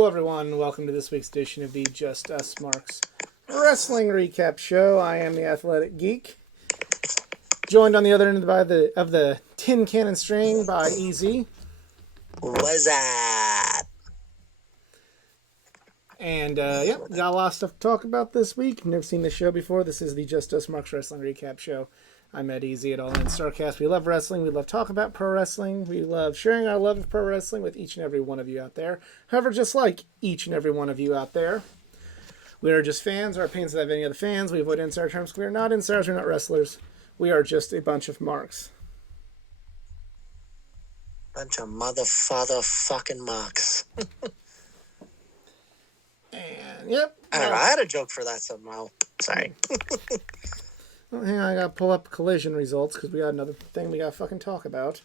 Hello, everyone. Welcome to this week's edition of the Just Us Marks Wrestling Recap Show. I am the Athletic Geek, joined on the other end of the tin cannon string by EZ. What's that? And, yep, got a lot of stuff to talk about this week. If you've never seen this show before, this is the Just Us Marks Wrestling Recap Show. I'm Ed Easy at All In Starcast. We love wrestling. We love talking about pro wrestling. We love sharing our love of pro wrestling with each and every one of you out there. However, just like each and every one of you out there, we are just fans. Our opinions have any other fans. We avoid insider terms. We are not insiders. We're not wrestlers. We are just a bunch of marks. Bunch of fucking marks. And, yep. I don't know. I had a joke for that somehow. Sorry. Well, hang on, I gotta pull up collision results because we got another thing we gotta fucking talk about.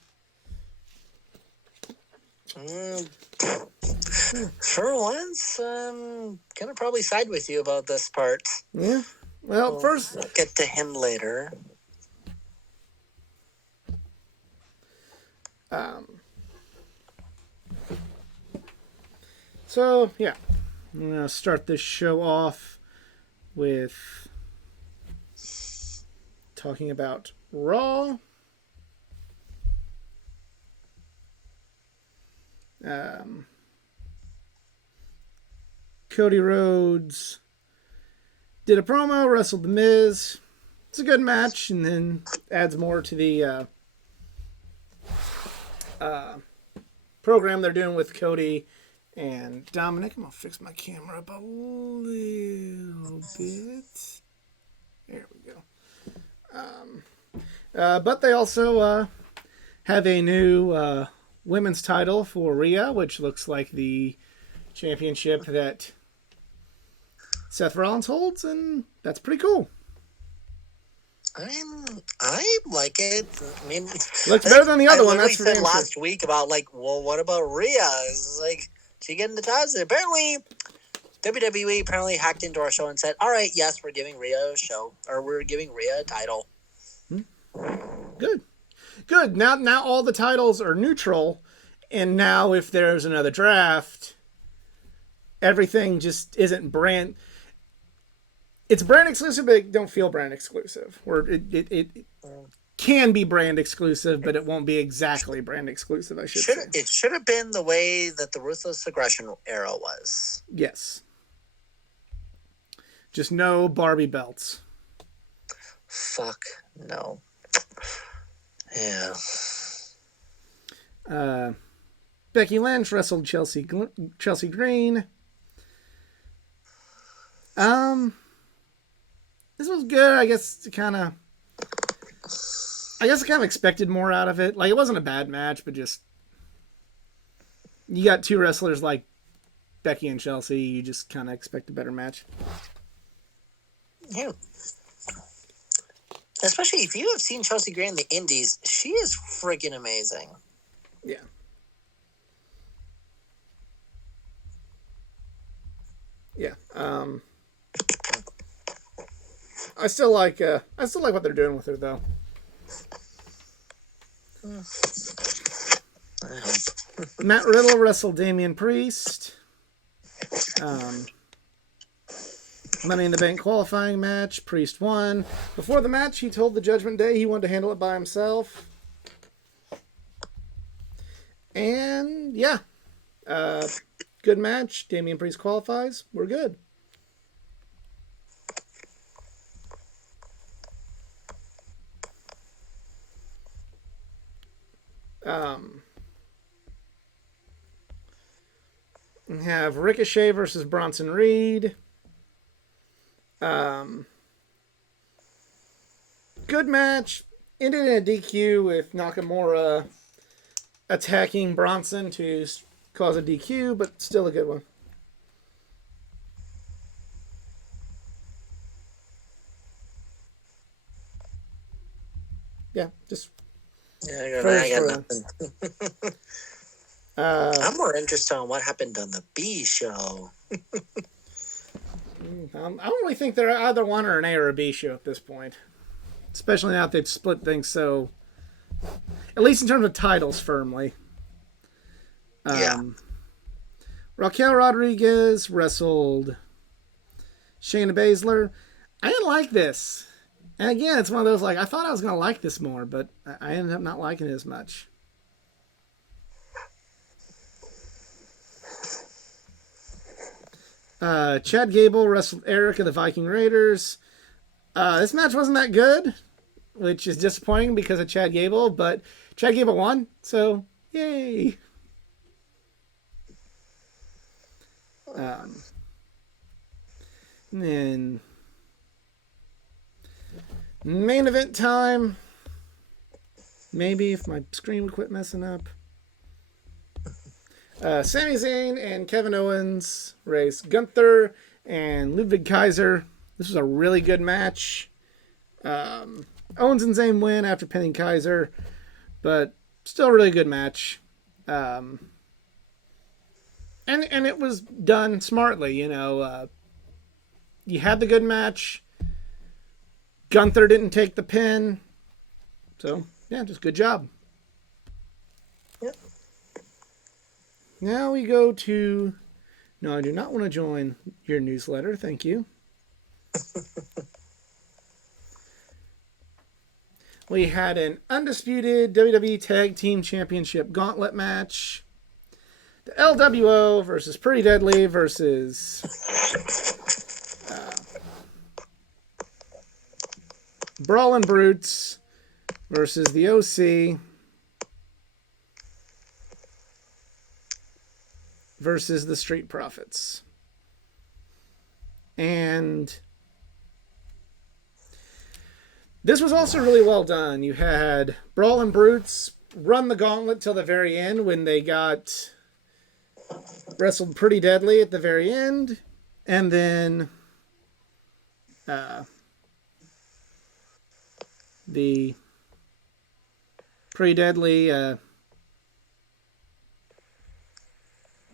For once, gonna probably side with you about this part. Yeah. Well, first, we'll get to him later. So yeah, I'm gonna start this show off with talking about Raw. Cody Rhodes did a promo, wrestled The Miz. It's a good match, and then adds more to the program they're doing with Cody and Dominic. I'm gonna fix my camera up a little bit. There we go. But they also have a new women's title for Rhea, which looks like the championship that Seth Rollins holds, and that's pretty cool. I like it. I mean, looks better than the other one. That's for said last week about what about Rhea? It's like she getting the titles. Apparently, WWE apparently hacked into our show and said, "All right, yes, we're giving Rhea a show, or we're giving Rhea a title." Good. Now all the titles are neutral, and now if there's another draft, everything just isn't brand. It's brand exclusive, but it don't feel brand exclusive. Or it can be brand exclusive, but it won't be exactly brand exclusive, I should say. It should have been the way that the Ruthless Aggression era was. Yes. Just no Barbie belts. Fuck no. Yeah. Becky Lynch wrestled Chelsea Green. This was good. I guess I kind of expected more out of it. Like, it wasn't a bad match, but just you got two wrestlers like Becky and Chelsea. You just kind of expect a better match. Yeah. Especially if you have seen Chelsea Green in the Indies, she is freaking amazing. Yeah. Yeah. I still like what they're doing with her, though. I hope. Matt Riddle wrestled Damian Priest. Money in the Bank qualifying match. Priest won. Before the match, he told the Judgment Day he wanted to handle it by himself. And, yeah. Good match. Damian Priest qualifies. We're good. We have Ricochet versus Bronson Reed. Good match. Ended in a DQ with Nakamura attacking Bronson to cause a DQ, but still a good one. Yeah, just. Yeah, I got nothing. I'm more interested on what happened on the B show. I don't really think they're either one or an A or a B show at this point. Especially now that they've split things so... At least in terms of titles, firmly. Yeah. Raquel Rodriguez wrestled Shayna Baszler. I didn't like this. And again, it's one of those, like, I thought I was going to like this more, but I ended up not liking it as much. Chad Gable wrestled Eric of the Viking Raiders. This match wasn't that good, which is disappointing because of Chad Gable, but Chad Gable won, so yay. And then main event time. Maybe if my screen would quit messing up. Sami Zayn and Kevin Owens race Gunther and Ludwig Kaiser. This was a really good match. Owens and Zayn win after pinning Kaiser, but still a really good match. And it was done smartly, you know. You had the good match. Gunther didn't take the pin. So, yeah, just good job. Yep. Now we go to... No, I do not want to join your newsletter. Thank you. We had an undisputed WWE Tag Team Championship gauntlet match. The LWO versus Pretty Deadly versus Brawlin' Brutes versus the OC versus the Street Profits. And this was also really well done. You had Brawlin' Brutes run the gauntlet till the very end when they got wrestled Pretty Deadly at the very end. And then the Pretty Deadly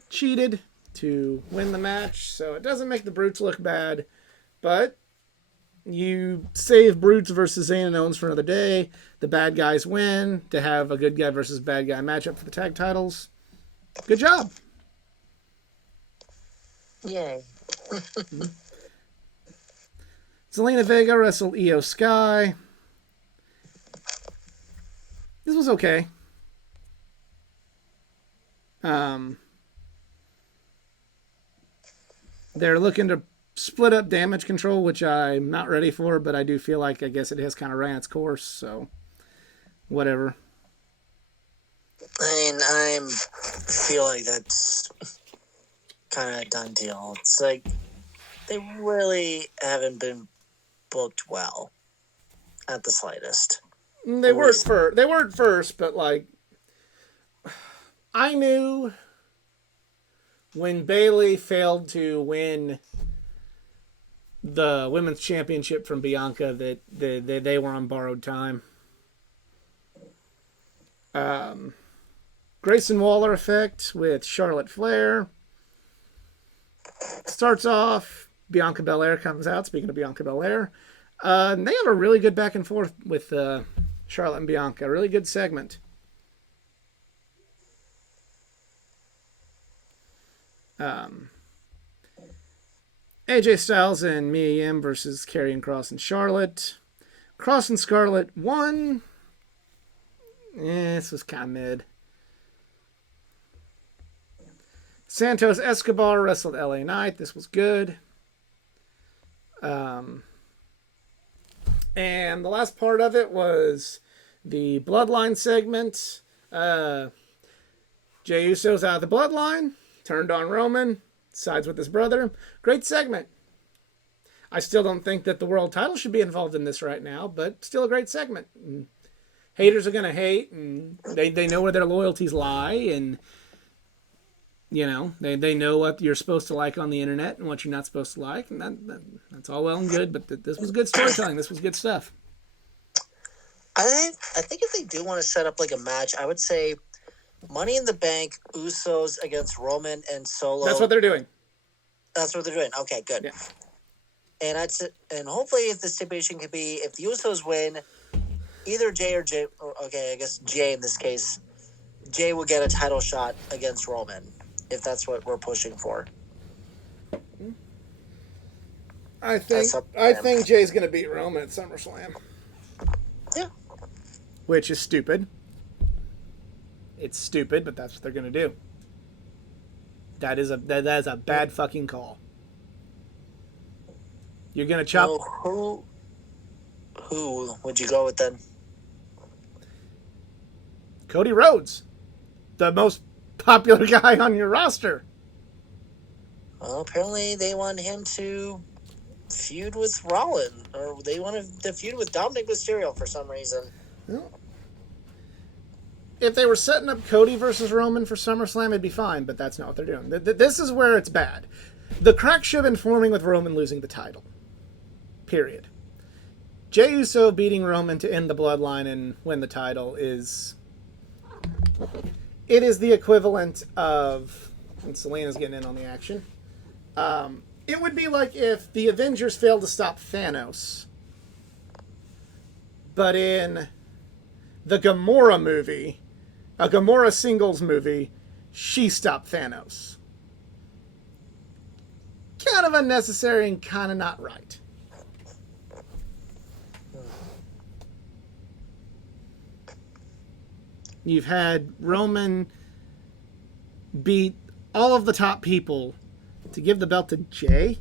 cheated to win the match. So it doesn't make the Brutes look bad, but you save Brutes versus Zayn and Owens for another day. The bad guys win to have a good guy versus bad guy matchup for the tag titles. Good job. Yay. Zelina Vega wrestled Io Sky. This was okay. They're looking to split up Damage Control, which I'm not ready for, but I do feel like I guess it has kind of ran its course, so whatever. I mean, I feel like that's kind of a done deal. It's like they really haven't been booked well at the slightest. They weren't first, but like I knew when Bayley failed to win the women's championship from Bianca that they were on borrowed time. Grayson Waller effect with Charlotte Flair. Starts off, Bianca Belair comes out. Speaking of Bianca Belair, and they have a really good back and forth with Charlotte and Bianca. Really good segment. AJ Styles and Mia Yim versus Karrion Kross and Charlotte. Kross and Scarlett won. This was kind of mid. Santos Escobar wrestled LA Knight. This was good. And the last part of it was the Bloodline segment. Jey Uso's out of the Bloodline. Turned on Roman. Sides with his brother. Great segment. I still don't think that the world title should be involved in this right now, but still a great segment. And haters are going to hate, and they know where their loyalties lie, and you know, they know what you're supposed to like on the internet and what you're not supposed to like, and that's all well and good, but this was good storytelling. This was good stuff. I think if they do want to set up like a match, I would say Money in the Bank, Usos against Roman and Solo. That's what they're doing. That's what they're doing. Okay, good. Yeah. And hopefully if the stipulation could be if the Usos win, either Jay or I guess Jay in this case, Jay will get a title shot against Roman. if that's what we're pushing for. I think Jay's going to beat Roman at SummerSlam. Yeah. Which is stupid. It's stupid, but that's what they're going to do. That is a bad fucking call. You're going to chop... So who would you go with then? Cody Rhodes. The most popular guy on your roster. Well, apparently they want him to feud with Rollins, or they want to feud with Dominic Mysterio for some reason. Well, if they were setting up Cody versus Roman for SummerSlam, it'd be fine, but that's not what they're doing. This is where it's bad. The crack should have been forming with Roman losing the title. Period. Jey Uso beating Roman to end the bloodline and win the title is... It is the equivalent of... And Selena's getting in on the action. It would be like if the Avengers failed to stop Thanos, but in the Gamora movie, a Gamora singles movie, she stopped Thanos. Kind of unnecessary and kind of not right. You've had Roman beat all of the top people to give the belt to Jay.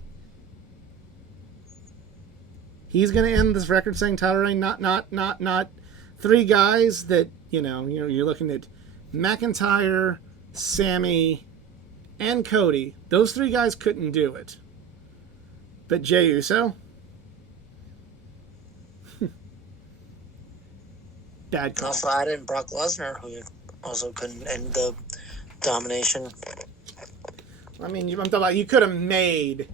He's going to end this record-setting title reign. Not three guys that you're looking at McIntyre, Sammy, and Cody. Those three guys couldn't do it, but Jey Uso. Bad call. Also add in Brock Lesnar, who also couldn't end the domination. I mean, I'm talking about you could have made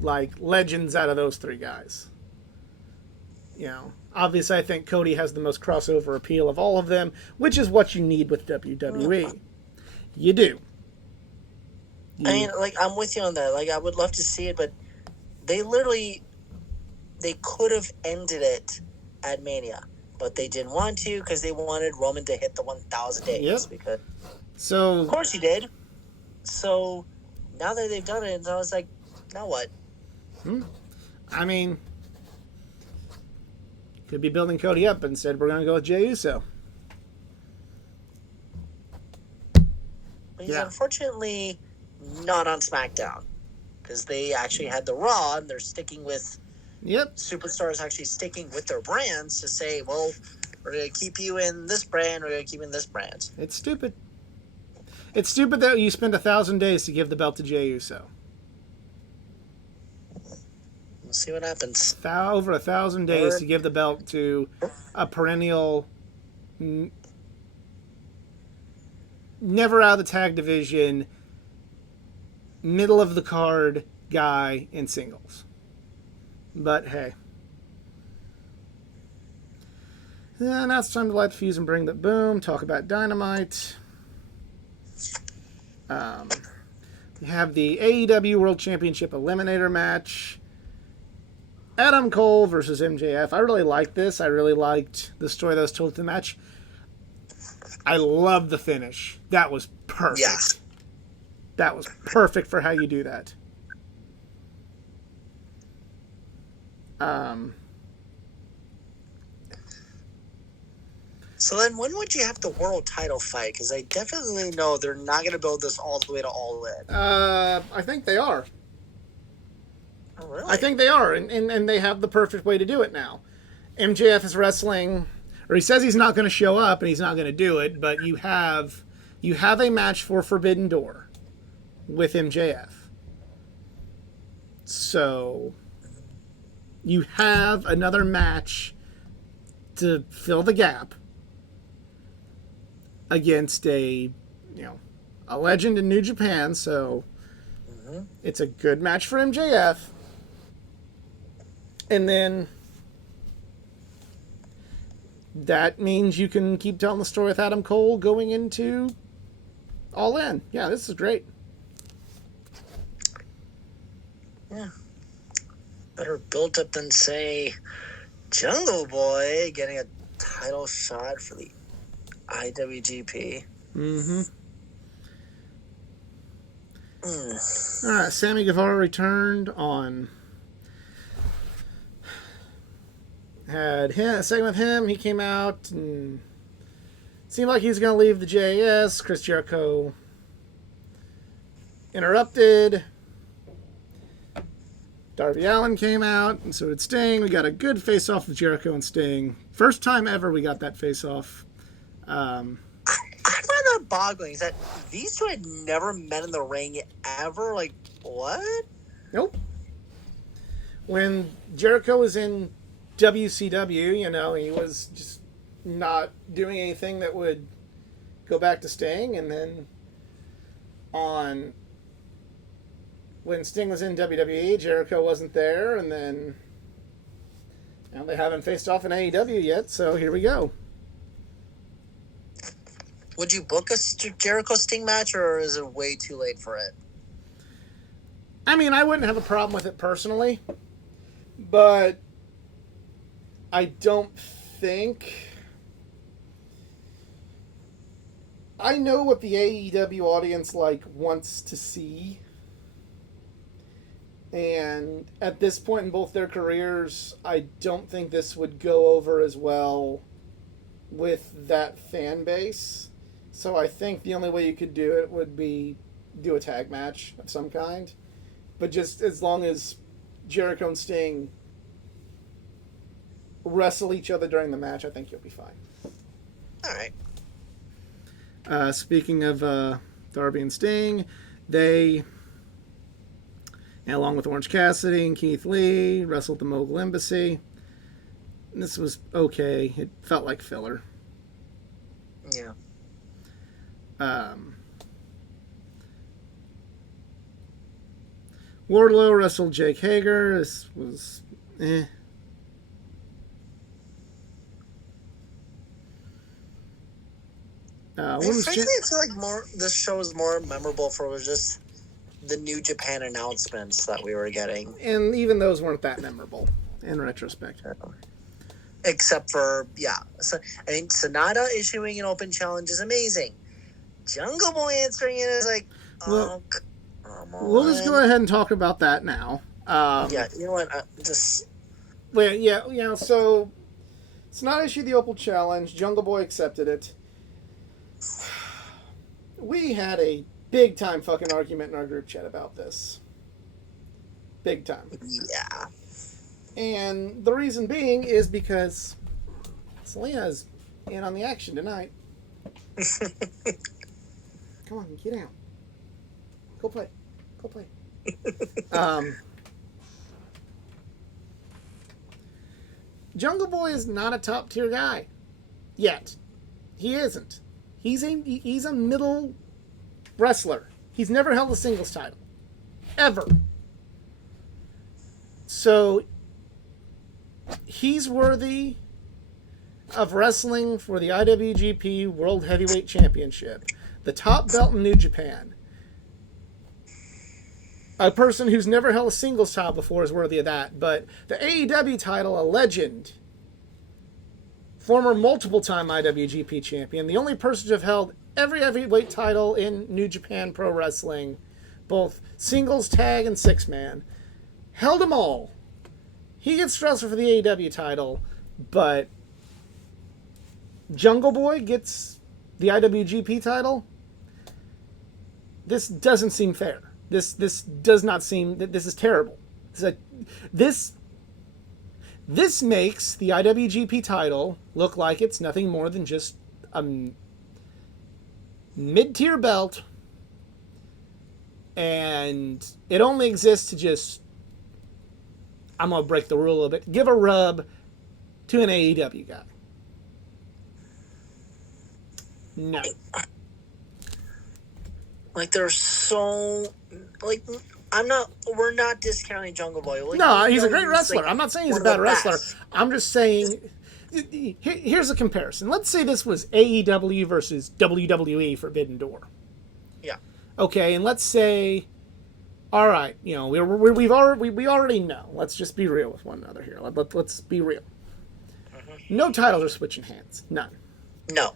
like legends out of those three guys. Obviously, I think Cody has the most crossover appeal of all of them, which is what you need with WWE. You do. I mean, I'm with you on that. I would love to see it, but they could have ended it at Mania, but they didn't want to because they wanted Roman to hit the 1,000 days. Yep. Because, so, of course he did. So now that they've done it, I was like, now what? I mean, could be building Cody up and said we're going to go with Jey Uso. But he's unfortunately not on SmackDown because they actually had the Raw and they're sticking with superstars actually sticking with their brands to say, well, we're going to keep you in this brand, we're going to keep you in this brand. It's stupid. It's stupid that you spend 1,000 days to give the belt to Jey Uso. We'll see what happens. Over 1,000 days to give the belt to a perennial, never out of the tag division, middle of the card guy in singles. But hey. And now it's time to light the fuse and bring the boom. Talk about Dynamite. We have the AEW World Championship Eliminator match. Adam Cole versus MJF. I really liked this. I really liked the story that was told through the match. I love the finish. That was perfect. Yeah. That was perfect for how you do that. So then when would you have the world title fight? Because I definitely know they're not going to build this all the way to All In. I think they are. Oh, really? I think they are, and they have the perfect way to do it now. MJF is wrestling, or he says he's not going to show up and he's not going to do it, but you have a match for Forbidden Door with MJF. So you have another match to fill the gap against a legend in New Japan, so it's a good match for MJF. And then that means you can keep telling the story with Adam Cole going into All In. Yeah, this is great. Yeah. Better built up than, say, Jungle Boy getting a title shot for the IWGP. Mm. All right, Sammy Guevara returned on. Had a segment with him. He came out and seemed like he was going to leave the JAS. Chris Jericho interrupted. Darby Allin came out, and so did Sting. We got a good face-off with Jericho and Sting. First time ever we got that face-off. I find that boggling. Is that these two had never met in the ring ever? Like, what? Nope. When Jericho was in WCW, you know, he was just not doing anything that would go back to Sting, and then when Sting was in WWE, Jericho wasn't there, and then now they haven't faced off in AEW yet, so here we go. Would you book a Jericho Sting match, or is it way too late for it? I mean, I wouldn't have a problem with it personally, but I don't think... I know what the AEW audience wants to see. And at this point in both their careers, I don't think this would go over as well with that fan base. So I think the only way you could do it would be do a tag match of some kind. But just as long as Jericho and Sting wrestle each other during the match, I think you'll be fine. All right. Speaking of Darby and Sting, they... And along with Orange Cassidy and Keith Lee, wrestled the Mogul Embassy. And this was okay. It felt like filler. Yeah. Wardlow wrestled Jake Hager. This was Frankly, I feel like this show is more memorable for just the New Japan announcements that we were getting. And even those weren't that memorable in retrospect. Except for, So, I think Sonata issuing an open challenge is amazing. Jungle Boy answering it is like, Well, come on. We'll just go ahead and talk about that now. Yeah, you know what? Well, yeah, so Sonata issued the open challenge. Jungle Boy accepted it. We had a big time fucking argument in our group chat about this. Big time. Yeah. And the reason being is because Selena's in on the action tonight. Come on, get out. Go play. Jungle Boy is not a top tier guy. Yet. He isn't. He's a middle wrestler. He's never held a singles title. Ever. So, he's worthy of wrestling for the IWGP World Heavyweight Championship. The top belt in New Japan. A person who's never held a singles title before is worthy of that. But the AEW title, a legend, former multiple-time IWGP champion, the only person to have held every heavyweight title in New Japan Pro Wrestling, both singles, tag, and six-man, held them all. He gets wrestled for the AEW title, but Jungle Boy gets the IWGP title. This doesn't seem fair. This does not seem... This is terrible. This makes the IWGP title look like it's nothing more than just a mid-tier belt, and it only exists to just... I'm going to break the rule a little bit. Give a rub to an AEW guy. No. Like, there's so... Like, we're not discounting Jungle Boy. Like, no, he's a great wrestler. I'm not saying he's a bad wrestler. Best. I'm just saying... Here's a comparison. Let's say this was AEW versus WWE Forbidden Door. Yeah. Okay, and let's say... All right, you know, we already know. Let's just be real with one another here. Let's be real. Mm-hmm. No titles are switching hands. None. No.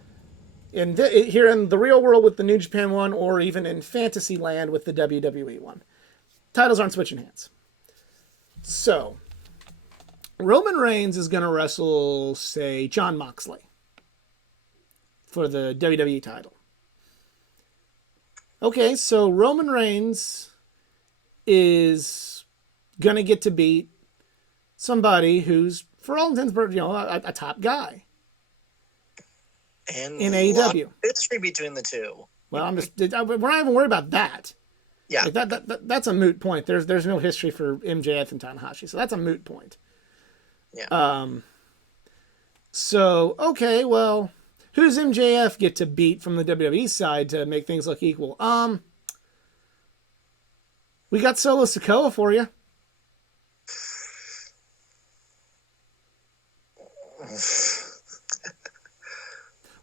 here in the real world with the New Japan one, or even in fantasy land with the WWE one. Titles aren't switching hands. So, Roman Reigns is going to wrestle, say, Jon Moxley for the WWE title. Okay, so Roman Reigns is going to get to beat somebody who's, for all intents and purposes, a top guy. And in AEW. History between the two. Well, we're not even worried about that. Yeah. Like that's a moot point. There's no history for MJF and Tanahashi, so that's a moot point. Yeah. So, okay, well, who does MJF get to beat from the WWE side to make things look equal? We got Solo Sikoa for you.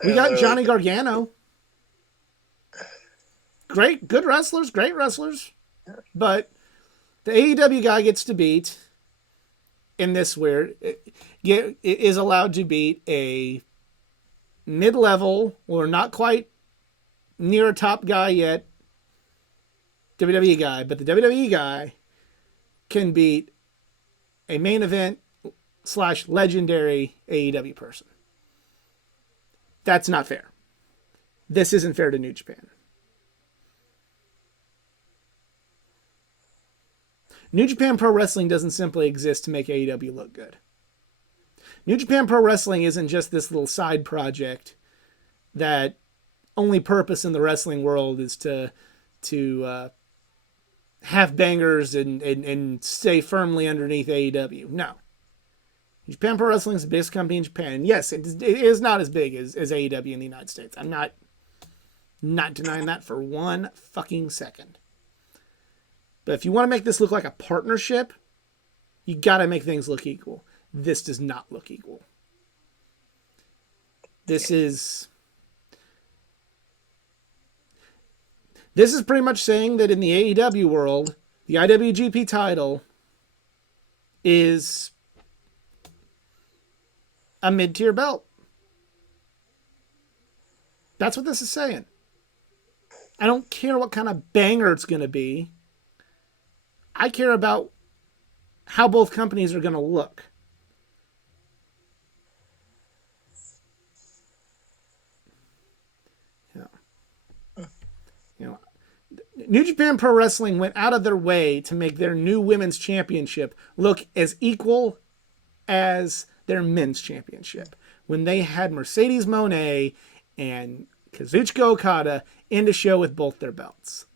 We got Johnny Gargano. Good wrestlers, great wrestlers. But the AEW guy gets to beat, in this weird, is allowed to beat a mid-level, or not quite near a top guy yet, WWE guy. But the WWE guy can beat a main event / legendary AEW person. That's not fair. This isn't fair to New Japan. New Japan Pro Wrestling doesn't simply exist to make AEW look good. New Japan Pro Wrestling isn't just this little side project that only purpose in the wrestling world is to have bangers and stay firmly underneath AEW. No. Japan Pro Wrestling is the biggest company in Japan. Yes, it is not as big as AEW in the United States. I'm not denying that for one fucking second. But if you want to make this look like a partnership, you got to make things look equal. This does not look equal. This is pretty much saying that in the AEW world, the IWGP title is a mid-tier belt. That's what this is saying. I don't care what kind of banger it's going to be. I care about how both companies are going to look. New Japan Pro Wrestling went out of their way to make their new women's championship look as equal as their men's championship when they had Mercedes Moné and Kazuchika Okada in the show with both their belts.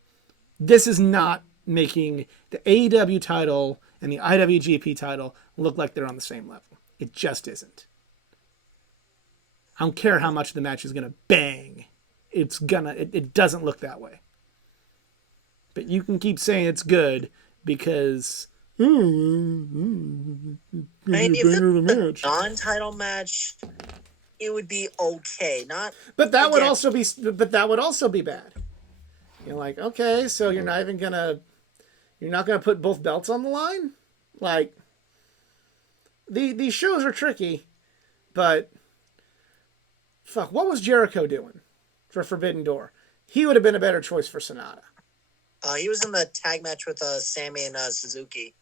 This is not making the AEW title and the IWGP title look like they're on the same level. It just isn't. I don't care how much the match is going to bang. It doesn't look that way. But you can keep saying it's good because I mean, if it's a non-title match, it would be okay. But that would also be bad. You're like, okay, so you're not gonna put both belts on the line? Like, these shows are tricky, but fuck, what was Jericho doing for Forbidden Door? He would have been a better choice for Sonata. He was in the tag match with Sammy and Suzuki.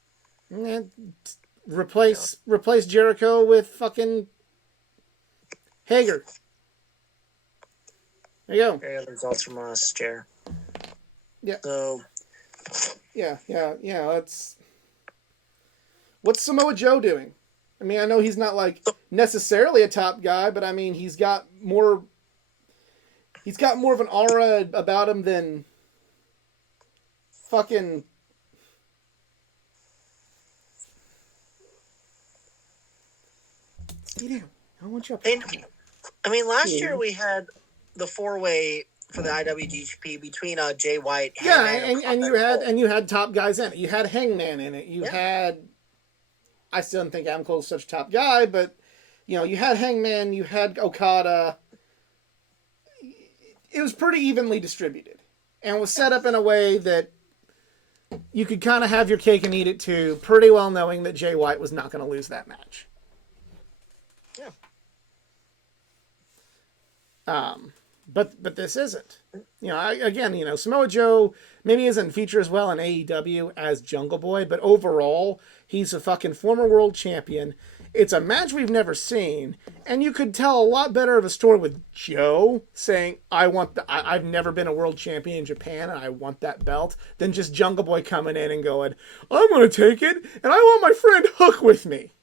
And replace Jericho with fucking Hager. There you go. Here are the results from last year. Yeah. So. Yeah. What's Samoa Joe doing? I mean, I know he's not like necessarily a top guy, but I mean, he's got more of an aura about him than fucking. I want you up. I mean, last year we had the 4-way for the IWGP between Jay White. And you had top guys in it. You had Hangman in it. You had. I still don't think Adam Cole's such a top guy, but you had Hangman. You had Okada. It was pretty evenly distributed, and was set up in a way that you could kind of have your cake and eat it too, pretty well knowing that Jay White was not going to lose that match. Yeah. But this isn't. Samoa Joe maybe isn't featured as well in AEW as Jungle Boy, but overall, he's a fucking former world champion. It's a match we've never seen, and you could tell a lot better of a story with Joe saying, I've never been a world champion in Japan, and I want that belt," than just Jungle Boy coming in and going, "I'm going to take it, and I want my friend Hook with me."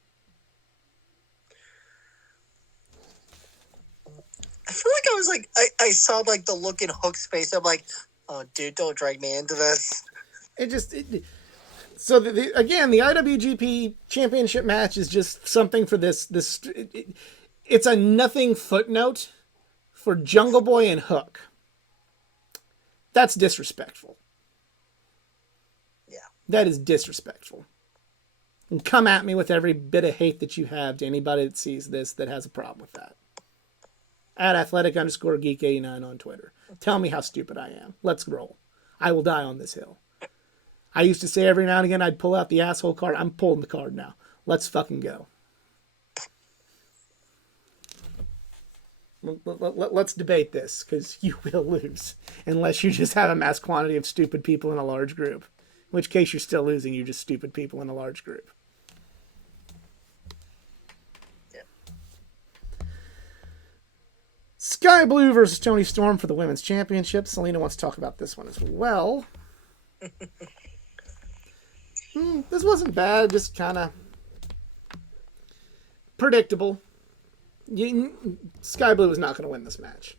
I feel like I was like, I saw like the look in Hook's face. I'm like, oh, dude, don't drag me into this. So again, the IWGP Championship match is just something for this. It's a nothing footnote for Jungle Boy and Hook. That's disrespectful. Yeah. That is disrespectful. And come at me with every bit of hate that you have to anybody that sees this that has a problem with that. At athletic_geek89 on Twitter. Tell me how stupid I am. Let's roll. I will die on this hill. I used to say every now and again I'd pull out the asshole card. I'm pulling the card now. Let's fucking go. Let's debate this, because you will lose. Unless you just have a mass quantity of stupid people in a large group. In which case you're still losing. You're just stupid people in a large group. Sky Blue versus Toni Storm for the Women's Championship. Selena wants to talk about this one as well. This wasn't bad, just kind of predictable. Sky Blue was not going to win this match.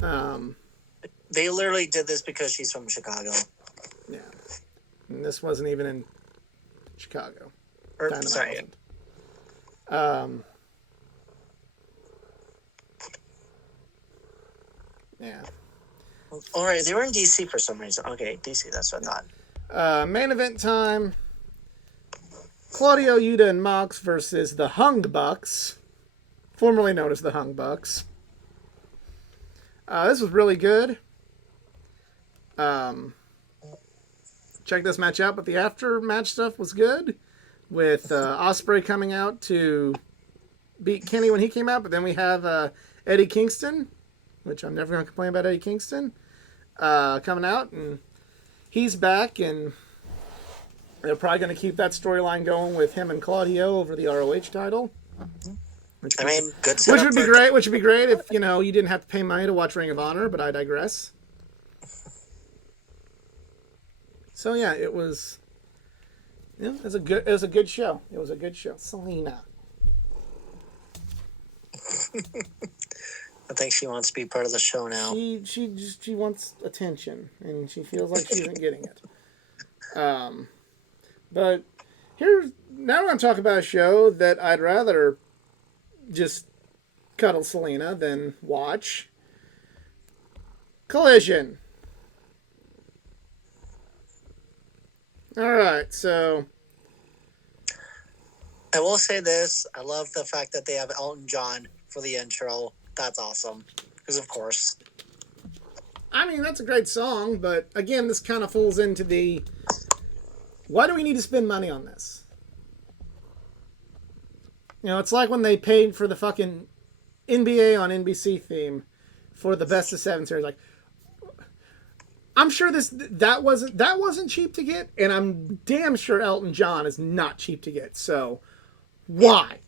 They literally did this because she's from Chicago. Yeah. And this wasn't even in Chicago. Sorry. Yeah. All right, they were in DC for some reason. Okay, DC, that's what I thought. Main event time. Claudio, Yuta, and Mox versus the Hung Bucks, formerly known as the Hung Bucks. This was really good. Check this match out, but the after match stuff was good. With Ospreay coming out to beat Kenny when he came out, but then we have Eddie Kingston, which I'm never going to complain about Eddie Kingston, coming out, and he's back, and they're probably going to keep that storyline going with him and Claudio over the ROH title. Good setup. Which would be great. Which would be great if you didn't have to pay money to watch Ring of Honor, but I digress. So yeah, it was. It was a good show. It was a good show. Selena. I think she wants to be part of the show now. She wants attention, and she feels like she isn't getting it. But now we're going to talk about a show that I'd rather just cuddle Selena than watch. Collision. All right, so I will say this: I love the fact that they have Elton John for the intro. That's awesome. Because, of course. I mean, that's a great song, but again, this kind of falls into the, why do we need to spend money on this? It's like when they paid for the fucking NBA on NBC theme for the Best of 7 series. Like, I'm sure that wasn't cheap to get, and I'm damn sure Elton John is not cheap to get. So, why?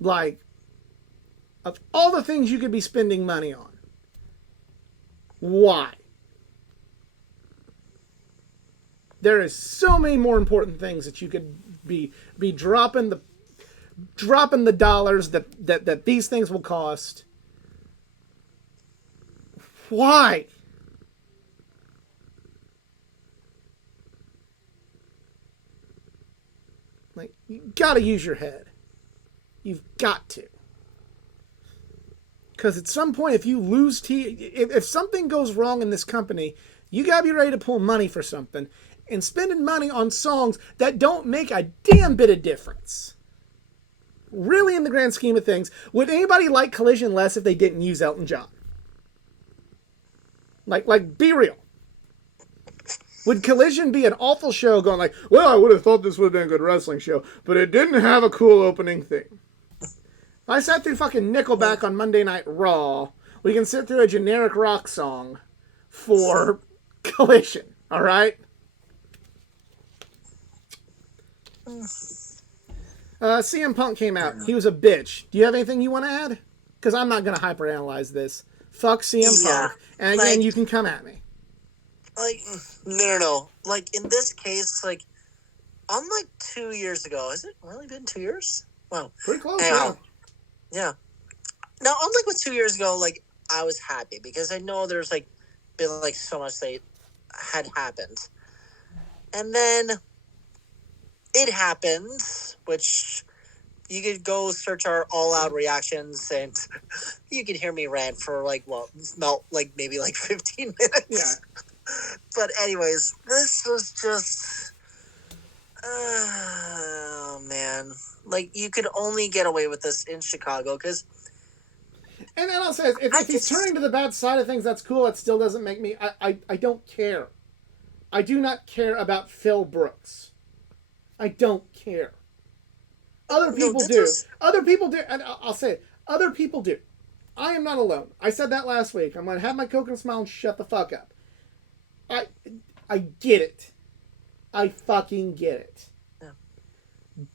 Like, of all the things you could be spending money on, why? There is so many more important things that you could be dropping the dollars that these things will cost. Why? Like, you gotta use your head. You've got to. Because at some point, if you lose if something goes wrong in this company, you gotta be ready to pull money for something. And spending money on songs that don't make a damn bit of difference. Really, in the grand scheme of things, would anybody like Collision less if they didn't use Elton John? Like, be real. Would Collision be an awful show going like, well, I would have thought this would have been a good wrestling show, but it didn't have a cool opening theme. I sat through fucking Nickelback on Monday Night Raw. We can sit through a generic rock song for Collision, all right? CM Punk came out. He was a bitch. Do you have anything you want to add? Because I'm not going to hyperanalyze this. Fuck CM Punk. And again, you can come at me. Like, no. Like, in this case, like, unlike 2 years ago, has it really been 2 years? Wow. Pretty close, yeah. Now, unlike with 2 years ago, like, I was happy because I know there's, like, been, like, so much that had happened. And then it happened, which you could go search our all-out reactions, and you can hear me rant for, like, maybe, 15 minutes. Yeah. But anyways, this was just... Oh, man. Like, you could only get away with this in Chicago, because... And then I'll say, if he's turning to the bad side of things, that's cool. It still doesn't make me... I don't care. I do not care about Phil Brooks. I don't care. Other people do. Other people do. And I'll say it. Other people do. I am not alone. I said that last week. I'm going to have my Coke and smile and shut the fuck up. I get it. I fucking get it.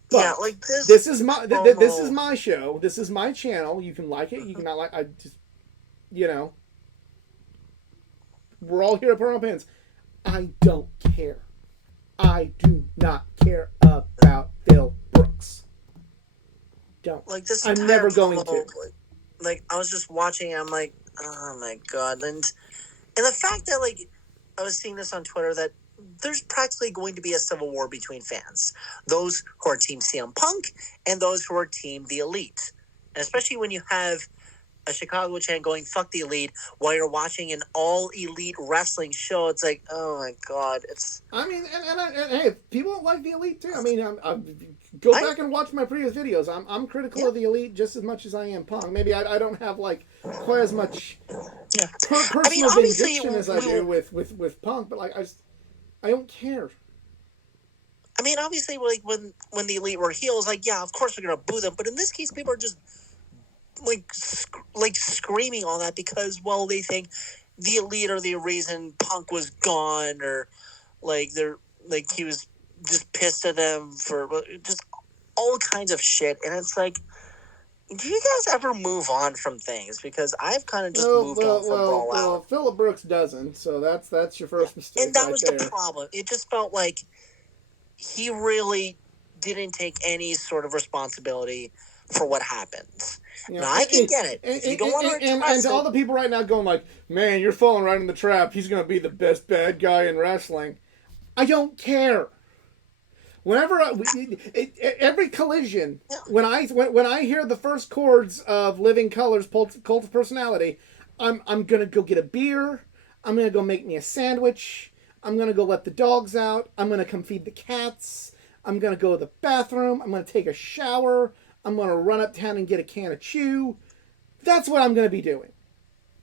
But yeah, like this. This is my this is my show. This is my channel. You can like it. You can not like. I just, we're all here to put our opinions. I don't care. I do not care about Phil Brooks. Don't. Like this. I'm never going to. Like I was just watching. I'm like, oh my god, and the fact that like I was seeing this on Twitter that there's practically going to be a civil war between fans. Those who are Team CM Punk and those who are Team The Elite. And especially when you have a Chicago chant going, fuck The Elite, while you're watching an all-elite wrestling show. It's like, oh my god. I mean, and hey, people don't like The Elite too. I mean, go back and watch my previous videos. I'm critical of The Elite just as much as I am Punk. Maybe I don't have like quite as much personal vindication as I do with Punk, but like I don't care. I mean, obviously, like when the Elite were heels, like yeah, of course we're gonna boo them. But in this case, people are just like screaming all that because they think the Elite are the reason Punk was gone, or like they're like he was just pissed at them for just all kinds of shit. And it's like, do you guys ever move on from things? Because I've kind of just moved on from Brawl Out. Well, Philip Brooks doesn't, so that's your first mistake. And that was the problem. It just felt like he really didn't take any sort of responsibility for what happened. Now, I can get it. If you don't want to and to all the people right now going like, man, you're falling right in the trap. He's going to be the best bad guy in wrestling. I don't care. Whenever every collision, when I hear the first chords of Living Colors, Cult of Personality, I'm gonna go get a beer. I'm gonna go make me a sandwich. I'm gonna go let the dogs out. I'm gonna come feed the cats. I'm gonna go to the bathroom. I'm gonna take a shower. I'm gonna run uptown and get a can of chew. That's what I'm gonna be doing.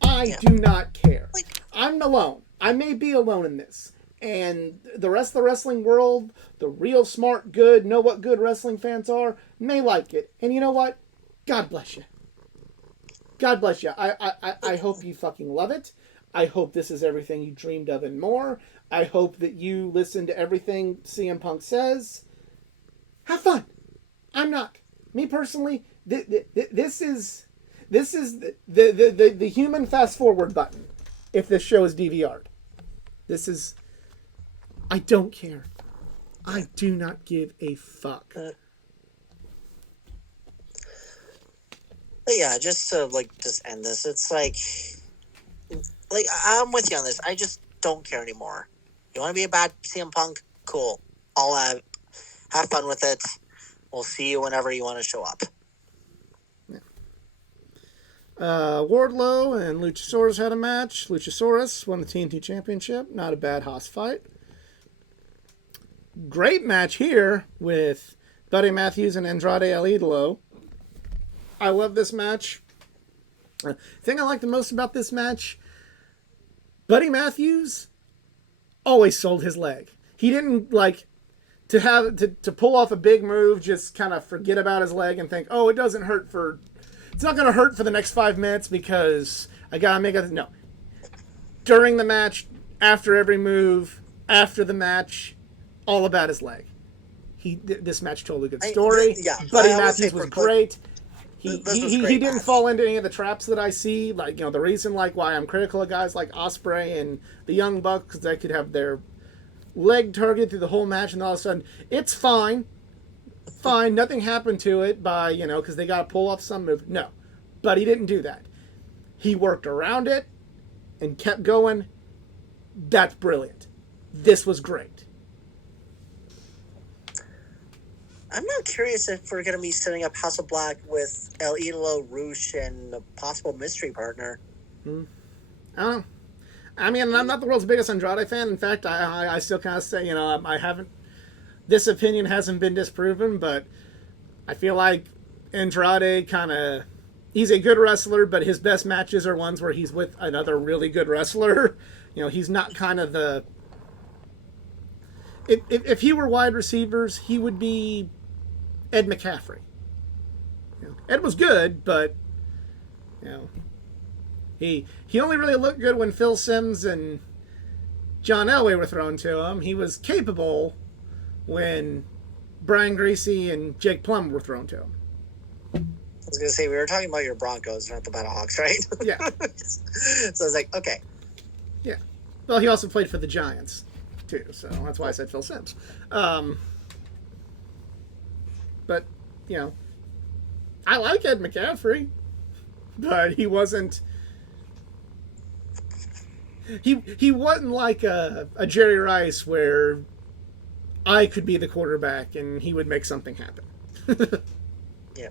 I do not care. I'm alone. I may be alone in this. And the rest of the wrestling world, the real smart, good, know what good wrestling fans are, may like it. And you know what? God bless you. God bless you. I hope you fucking love it. I hope this is everything you dreamed of and more. I hope that you listen to everything CM Punk says. Have fun. I'm not. Me personally, this is the human fast forward button if this show is DVR'd. This is... I don't care. I do not give a fuck. Yeah, just to just end this. It's like I'm with you on this. I just don't care anymore. You want to be a bad CM Punk? Cool. I'll have fun with it. We'll see you whenever you want to show up. Yeah. Wardlow and Luchasaurus had a match. Luchasaurus won the TNT Championship. Not a bad Haas fight. Great match here with Buddy Matthews and Andrade El Idolo. I love this match. The thing I like the most about this match, Buddy Matthews, always sold his leg. He didn't like to have to pull off a big move, just kind of forget about his leg and think, oh, it doesn't hurt for, it's not going to hurt for the next 5 minutes because I got to make it. No. During the match, after every move, after the match, all about his leg. This match told a good story. Buddy Matthews was great. He didn't fall into any of the traps that I see. Like, the reason why I'm critical of guys like Ospreay and the Young Bucks, because they could have their leg targeted through the whole match, and all of a sudden it's fine, nothing happened to it by because they got to pull off some move. No, but he didn't do that. He worked around it and kept going. That's brilliant. This was great. I'm not curious if we're going to be setting up House of Black with El Idolo, Rush, and a possible mystery partner. I don't know. I mean, I'm not the world's biggest Andrade fan. In fact, I still kind of say, I haven't, this opinion hasn't been disproven, but I feel like Andrade he's a good wrestler, but his best matches are ones where he's with another really good wrestler. He's not kind of the, if he were wide receivers, he would be Ed McCaffrey. Ed was good, but he only really looked good when Phil Simms and John Elway were thrown to him. He was capable when Brian Greasy and Jake Plum were thrown to him. I was going to say, we were talking about your Broncos, not the Battlehawks, right? Yeah. So I was like, okay. Yeah. Well, he also played for the Giants, too, so that's why I said Phil Simms. But, I like Ed McCaffrey, but he wasn't... He wasn't like a Jerry Rice where I could be the quarterback and he would make something happen. Yeah.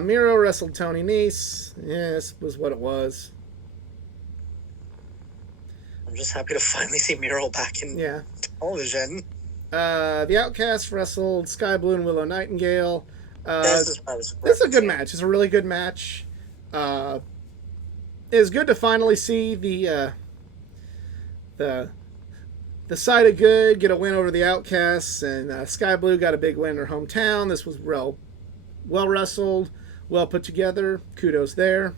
Miro wrestled Tony Nese. Yeah, this was what it was. I'm just happy to finally see Miro back in television. The Outcasts wrestled Sky Blue and Willow Nightingale. This is a good match. It's a really good match. It was good to finally see the side of good get a win over the Outcasts, and Sky Blue got a big win in her hometown. This was well wrestled, well put together. Kudos there.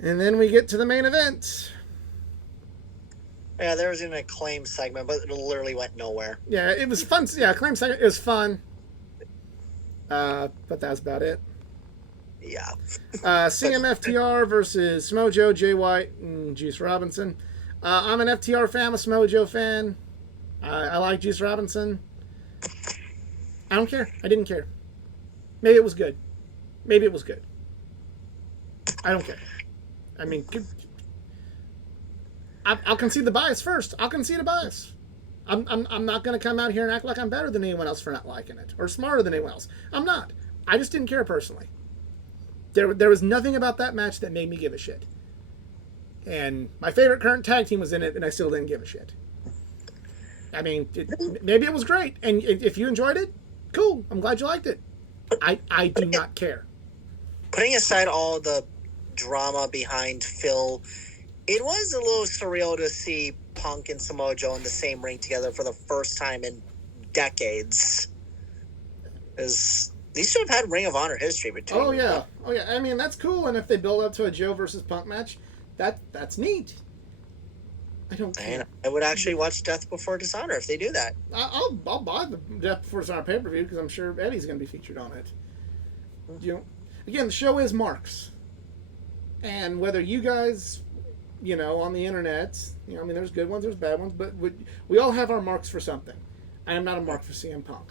And then we get to the main event. Yeah, there was an Acclaim segment, but it literally went nowhere. Yeah, it was fun. Yeah, Acclaim segment, it was fun. But that's about it. Yeah. CMFTR versus Smojo, Jay White, and Juice Robinson. I'm an FTR fan, I'm a Smojo fan. I like Juice Robinson. I don't care. I didn't care. Maybe it was good. I don't care. I mean, I'll concede the bias first. I'm not going to come out here and act like I'm better than anyone else for not liking it, or smarter than anyone else. I'm not. I just didn't care personally. There was nothing about that match that made me give a shit. And my favorite current tag team was in it, and I still didn't give a shit. I mean, maybe it was great, and if you enjoyed it, cool. I'm glad you liked it. I do not care. Putting aside all the drama behind Phil, it was a little surreal to see Punk and Samoa Joe in the same ring together for the first time in decades. Because these should have had Ring of Honor history between them. Oh yeah. I mean, that's cool, and if they build up to a Joe versus Punk match, that's neat. I don't care. And I would actually watch Death Before Dishonor if they do that. I'll buy the Death Before Dishonor pay-per-view because I'm sure Eddie's going to be featured on it. Again, the show is marks. And whether you guys, on the internet, I mean, there's good ones, there's bad ones, but we all have our marks for something. I am not a mark for CM Punk.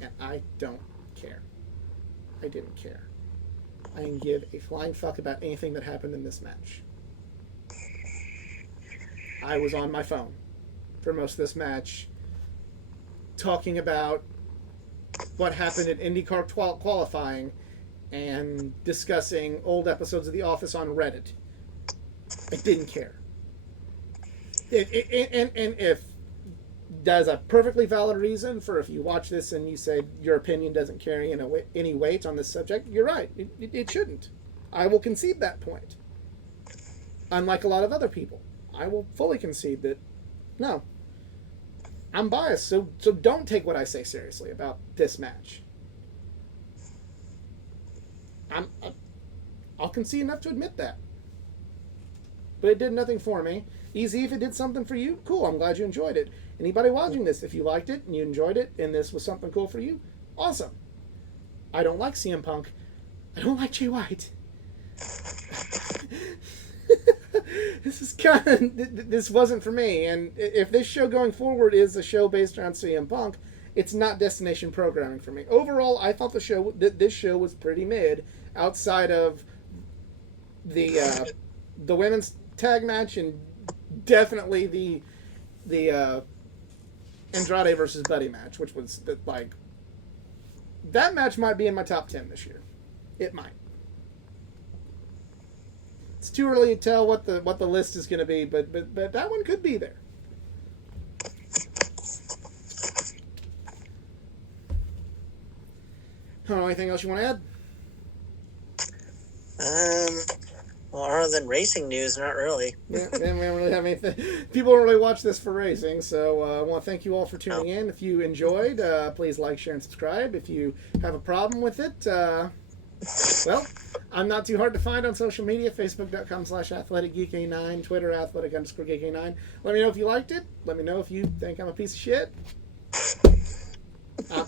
And I don't care. I didn't care. I didn't give a flying fuck about anything that happened in this match. I was on my phone for most of this match talking about what happened at IndyCar qualifying and discussing old episodes of The Office on Reddit. I didn't care. And if that's a perfectly valid reason for if you watch this and you say your opinion doesn't carry any weight on this subject, you're right. It shouldn't. I will concede that point. unlike a lot of other people, I will fully concede that no, I'm biased. So don't take what I say seriously about this match. I'll concede enough to admit that. But it did nothing for me. Easy, if it did something for you, cool. I'm glad you enjoyed it. Anybody watching this, if you liked it and you enjoyed it and this was something cool for you, awesome. I don't like CM Punk. I don't like Jay White. This wasn't for me. And if this show going forward is a show based around CM Punk, it's not destination programming for me. Overall, I thought this show was pretty mid, outside of the women's tag match and definitely the Andrade versus Buddy match, which was like, that match might be in my top 10 this year. It might. It's too early to tell what the list is going to be, but that one could be there. Anything else you want to add? Well, other than racing news, not really. Yeah, we don't really have anything. People don't really watch this for racing, so I want to thank you all for tuning in. If you enjoyed, please like, share, and subscribe. If you have a problem with it, well, I'm not too hard to find on social media. Facebook.com/AthleticGeekA9, Twitter Athletic_GeekA9. Let me know if you liked it. Let me know if you think I'm a piece of shit.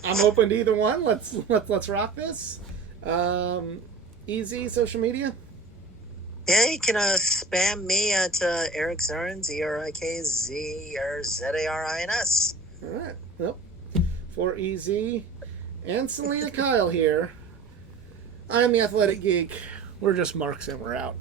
I'm open to either one. Let's rock this. Easy social media. Yeah, you can spam me at Eric Zarins, ERIKZRZARINS. All right. Well, for EZ and Selena Kyle here, I'm the Athletic Geek. We're just marks and we're out.